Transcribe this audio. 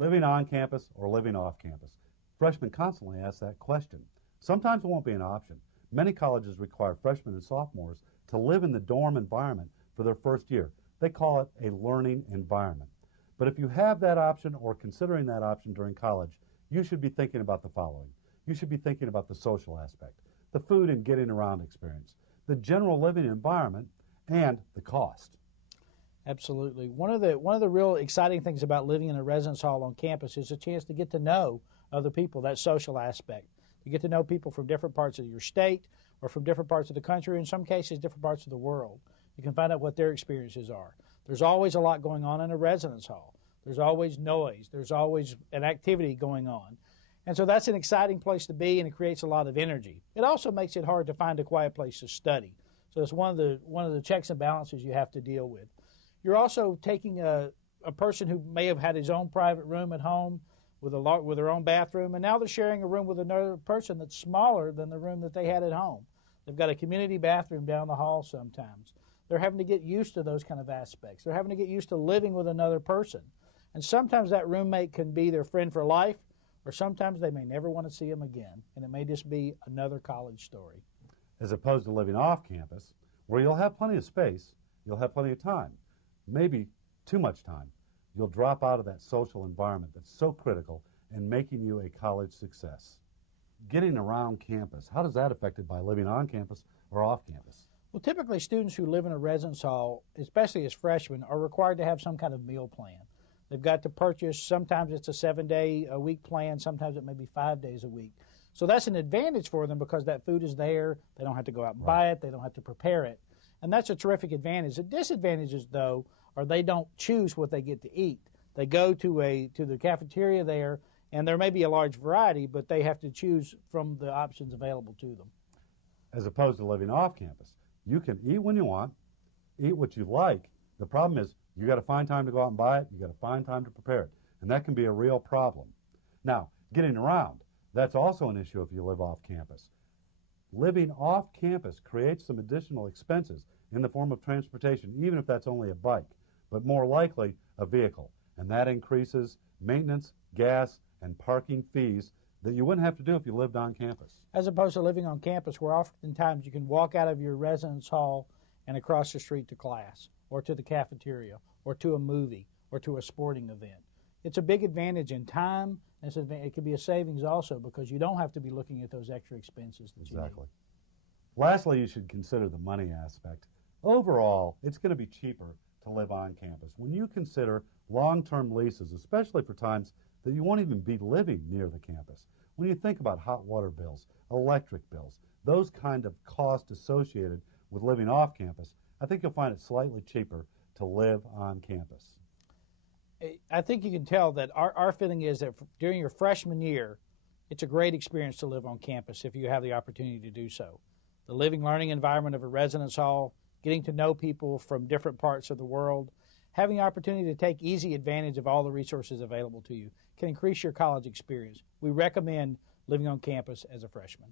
Living on campus or living off campus? Freshmen constantly ask that question. Sometimes it won't be an option. Many colleges require freshmen and sophomores to live in the dorm environment for their first year. They call it a learning environment. But if you have that option or considering that option during college, you should be thinking about the following. You should be thinking about the social aspect, the food and getting around experience, the general living environment, and the cost. Absolutely. One of the real exciting things about living in a residence hall on campus is a chance to get to know other people, that social aspect. You get to know people from different parts of your state or from different parts of the country, in some cases different parts of the world. You can find out what their experiences are. There's always a lot going on in a residence hall. There's always noise. There's always an activity going on. And so that's an exciting place to be, and it creates a lot of energy. It also makes it hard to find a quiet place to study. So it's one of the checks and balances you have to deal with. You're also taking a person who may have had his own private room at home with their own bathroom, and now they're sharing a room with another person that's smaller than the room that they had at home. They've got a community bathroom down the hall sometimes. They're having to get used to those kind of aspects. They're having to get used to living with another person. And sometimes that roommate can be their friend for life, or sometimes they may never want to see him again, and it may just be another college story. As opposed to living off campus, where you'll have plenty of space, you'll have plenty of time, maybe too much time. You'll drop out of that social environment that's so critical in making you a college success. Getting around campus, how is that affected by living on campus or off campus? Well, typically students who live in a residence hall, especially as freshmen, are required to have some kind of meal plan. They've got to purchase, sometimes it's a 7-day-a-week plan, sometimes it may be 5 days a week. So that's an advantage for them because that food is there. They don't have to go out and buy it. They don't have to prepare it. And that's a terrific advantage. The disadvantages, though, are they don't choose what they get to eat. They go to the cafeteria there, and there may be a large variety, but they have to choose from the options available to them. As opposed to living off campus, you can eat when you want, eat what you like. The problem is you got to find time to go out and buy it. You got to find time to prepare it, and that can be a real problem. Now, getting around, that's also an issue if you live off campus. Living off campus creates some additional expenses in the form of transportation, even if that's only a bike, but more likely a vehicle. And that increases maintenance, gas, and parking fees that you wouldn't have to do if you lived on campus. As opposed to living on campus, where oftentimes you can walk out of your residence hall and across the street to class, or to the cafeteria, or to a movie, or to a sporting event. It's a big advantage in time, and it can be a savings also because you don't have to be looking at those extra expenses that you need. Exactly. Lastly, you should consider the money aspect. Overall, it's going to be cheaper to live on campus. When you consider long-term leases, especially for times that you won't even be living near the campus, when you think about hot water bills, electric bills, those kind of costs associated with living off campus, I think you'll find it slightly cheaper to live on campus. I think you can tell that our feeling is that during your freshman year, it's a great experience to live on campus if you have the opportunity to do so. The living, learning environment of a residence hall, getting to know people from different parts of the world, having the opportunity to take easy advantage of all the resources available to you can increase your college experience. We recommend living on campus as a freshman.